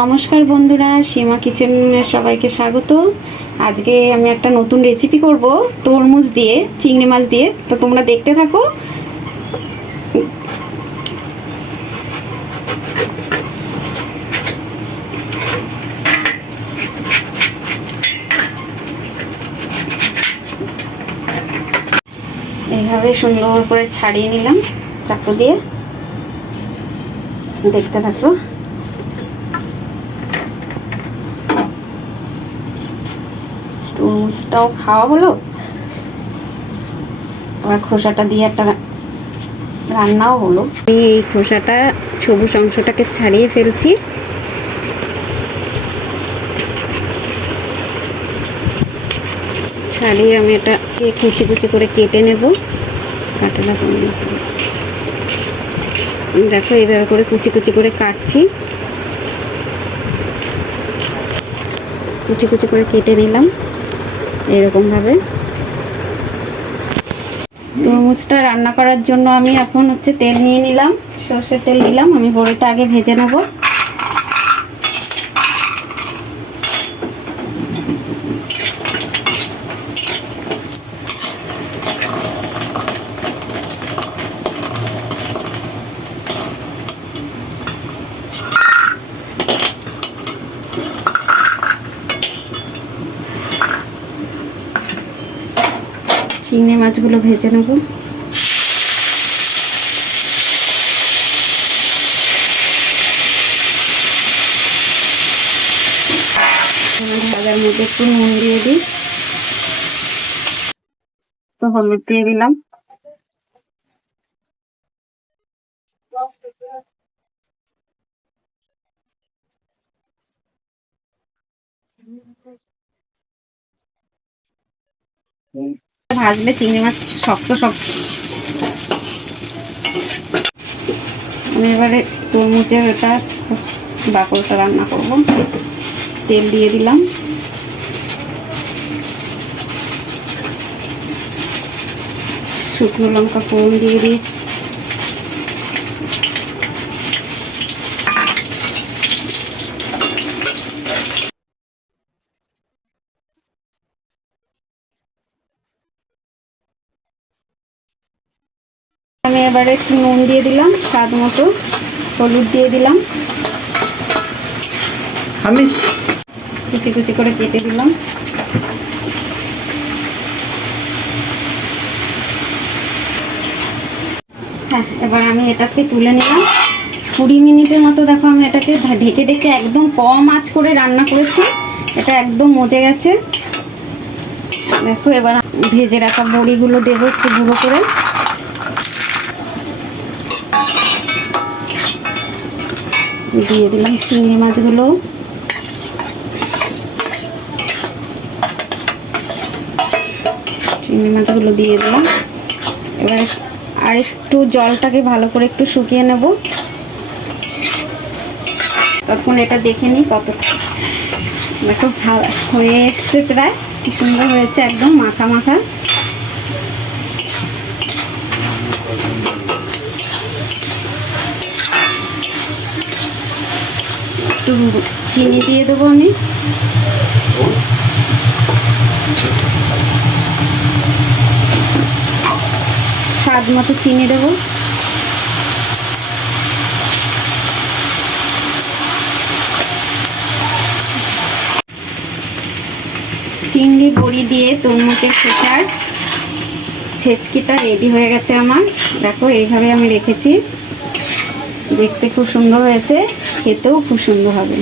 নমস্কার বন্ধুরা, সীমা কিচেনে সবাইকে স্বাগত। আজকে আমি একটা নতুন রেসিপি করব তরমুজ দিয়ে, চিংড়ি মাছ দিয়ে। তো তোমরা দেখতে থাকো। এইভাবে সুন্দর করে ছাড়িয়ে নিলাম চাকু দিয়ে, দেখতে থাকো। তরমুজটাও খাওয়া হলো, আবার খোসাটা দিয়ে একটা রান্নাও হলো। আমি এই খোসাটা, সবুজ অংশটাকে ছাড়িয়ে ফেলছি। ছাড়িয়ে আমি এটাকে কুচি কুচি করে কেটে নেব। কাটাটা দেখো, এইভাবে করে কুচি কুচি করে কাটছি। কুচি কুচি করে কেটে নিলাম এরকমভাবে। তরমুজটা রান্না করার জন্য আমি এখন তেল নিয়ে নিলাম, সর্ষের তেল দিলাম। আমি বড়িটা আগে ভেজে নেব। চিংড়ি মাছগুলো ভেজে নেব। ভাজার মধ্যে একটু নুন দিয়ে দিই, তো হলুদ দিয়ে দিলাম। ভাজলে চিংড়ি মাছ শক্ত শক্ত। আমি এবারে তরমুজের এটা বাকলটা রান্না করব। তেল দিয়ে দিলাম, শুকনো লঙ্কা ফোড়ন দিয়ে দিই। আমি এবারে একটু নুন দিয়ে দিলাম, স্বাদ মতো হলুদ দিয়ে দিলাম। আমি কুচি কুচি করে কেটে দিলাম। হ্যাঁ, এবার আমি এটাকে তুলে নিলাম। 20 মিনিটের মতো দেখো আমি এটাকে ঢেকে ঢেকে একদম কম আঁচ করে রান্না করেছি। এটা একদম মজে গেছে। দেখো, এবার ভেজে রাখা বড়িগুলো দেবো একটু গুঁড়ো করে। দিয়ে দিলাম চিংড়ি মাছগুলো। চিংড়ি মাছগুলো দিয়ে দিলাম। এবার আর একটু জলটাকে ভালো করে একটু শুকিয়ে নেব। তখন এটা দেখে নিই কত। দেখো, ভালো হয়ে এসছে, প্রায় কি সুন্দর হয়েছে, একদম মাখা মাখা। একটু চিনি দিয়ে দেবো আমি। স্বাদ মতো চিনি দেবো। চিংড়ি বড়ি দিয়ে তরমুজের খোসার ছেচকিটা রেডি হয়ে গেছে আমার। দেখো, এইভাবে আমি রেখেছি। দেখতে খুব সুন্দর হয়েছে, খেতেও খুব সুন্দর হবে।